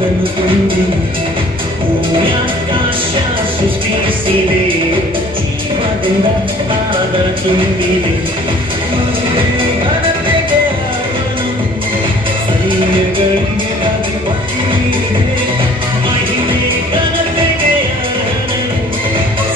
ಆದನು ತುಂಬಿ ಭೂಮ್ಯಾಕಾಶ ಸೃಷ್ಟಿಸಿದೆ ಜೀವದಿಂದ ಆದರ ತುಂಬಿದೆ ಘನತೆಗೆ ಆದನು ಸೈನ್ಯಗಳಿಗೆ ಅಧಿಪತಿ ನೀಡಿದೆ ಮಹಿಮೆ ಘನತೆಗೆ ಆದನು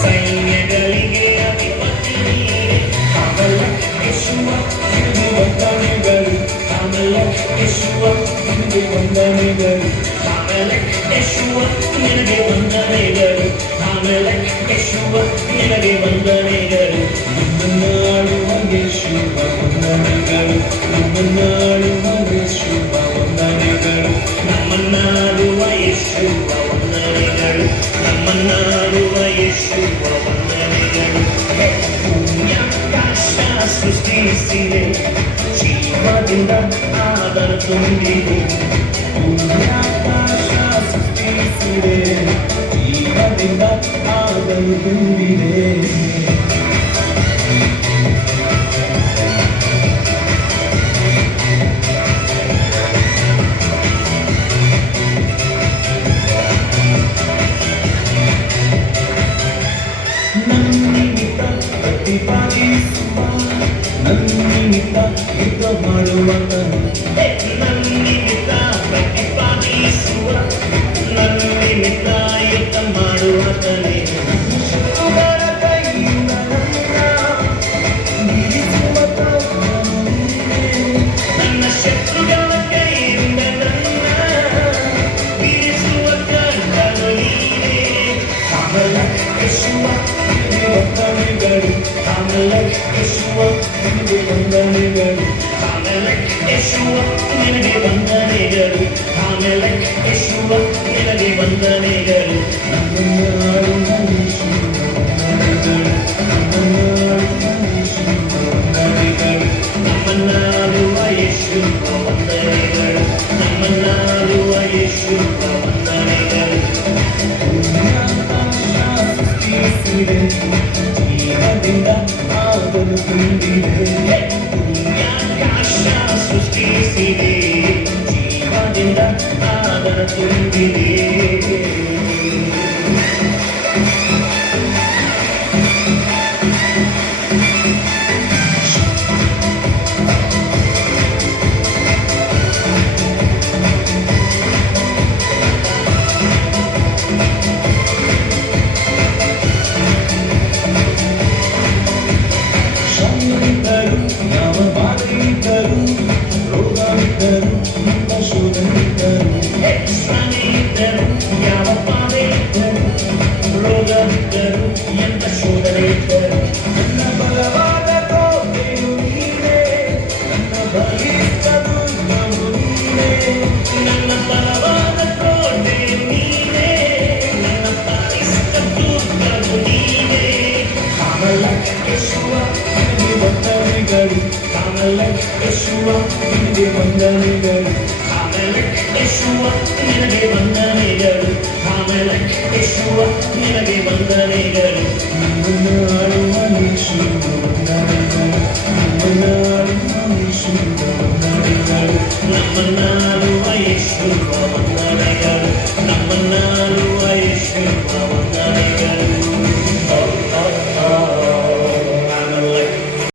ಸೈನ್ಯಗಳಿಗೆ ಅಧಿಪತಿ ನೀಡಿದೆ ಕಮಲ ಯೇಸುವ ನಿನಗೆ ವಂದನೆಗಳು ಕಮಲ ಯೇಸುವ ನಿನಗೆ ವಂದನೆಗಳು ಕಮಲ ಯೇಸುವ ನಿನಗೆ ವಂದನೆಗಳು ಕಮಲ ಯೇಸುವ ನಿನಗೆ ವಂದನೆಗಳು ನಮ್ಮನ್ನಾಳುವ ಯೇಸುವ ವಂದನೆಗಳು ನಮ್ಮನ್ನಾಳುವ ಯೇಸುವ ವಂದನೆಗಳು ನಮ್ಮನ್ನಾಳುವ ಯೇಸುವ ವಂದನೆಗಳು ನಮ್ಮನ್ನಾಳುವ ಯೇಸುವ ವಂದನೆಗಳು ಭೂಮ್ಯಾಕಾಶ ಸೃಷ್ಟಿಸಿದೆ ಜೀವದಿಂದ ಆದರ ತುಂಬಿದೆ ಭೂಮ್ಯಾಕಾಶ ಸೃಷ್ಟಿಸಿದೆ ಜೀವದಿಂದ ಆದರ ತುಂಬಿದೆ ನನ್ನಿಮಿತ್ತ ಪ್ರತಿಪಾದಿಸುವ ನನ್ನಿಮಿತ್ತ ಯುದ್ಧ ಮಾಡುವವನು ನನ್ನಿಮಿತ್ತ ಪ್ರತಿಪಾದಿಸುವ ನನ್ನಿಮಿತ್ತ ಯುದ್ಧ ಮಾಡುವವನೇ ಶತ್ರುಗಳ ಕೈಯಿಂದ ನನ್ನ ಬಿಡಿಸುವ ಕರ್ತನು ನೀನೇ ನನ್ನ ಶತ್ರುಗಳ ಕೈಯಿಂದ ನನ್ನ ಬಿಡಿಸುವ ಕರ್ತನು ನೀನೇ ಕಮಲ ಯೇಸುವ ವಂದನೆಗಳು ಕಮಲ ಯೇಸುವ ನಿನಗೆ ವಂದನೆಗಳು ಕಮಲ ಯೇಸುವ ನಿನಗೆ ವಂದನೆಗಳು ಕಮಲ ಯೇಸುವ ನಿನಗೆ ವಂದನೆಗಳು ನಮ್ಮನ್ನಾಳುವ ಯೇಸುವ ವಂದನೆಗಳು ನಮ್ಮನ್ನಾಳುವ ಯೇಸುವ ವಂದನೆಗಳು ನಮ್ಮನ್ನಾಳುವ ಯೇಸುವ ವಂದನೆಗಳು ನಮ್ಮನ್ನಾಳುವ ಯೇಸುವ ವಂದನೆಗಳು ಸೃಷ್ಟಿಸಿದೆ ಜೀವದಿಂದ ಆದನು ತುಂಬಿದೆ ಭೂಮ್ಯಾಕಾಶ ಸೃಷ್ಟಿಸಿದೆ ಜೀವದಿಂದ ಆದರ ತುಂಬಿದೆ ಯಾವ ಬಾಧೆಯಿದ್ದರು ರೋಗವಿದ್ದರು ಎಂಬ ಶೋಧನಿದ್ದರು ಶ್ರಮೆಯಿದ್ದರು ಯಾವ ಬಾಧೆಯಿದ್ದರು ರೋಗವಿದ್ದರು ಎಂಬ ಶೋಧನೆ ಇದ್ದರು ನನ್ನ ಬಲವಾದ ಕೋಟೆಯು ನೀನೇ ನನ್ನ ಬಲಿಷ್ಠನು ನಾವು ನೀನೇ ನನ್ನ ಬಲವಾದ ಕೋಟೆಯು ನೀನೇ ನನ್ನ ಬಲಿಷ್ಠ ದುರ್ಗವು ನೀನೇ ಕಮಲ ಯೇಸುವ ವಂದನೆಗಳು ಕಮಲ ಯೇಸುವ ನಿನಗೆ ವಂದನೆಗಳು ಕಮಲ ಯೇಸುವ ನಿನಗೆ ವಂದನೆಗಳು ಕಮಲ ಯೇಸುವ ನಿನಗೆ ವಂದನೆಗಳು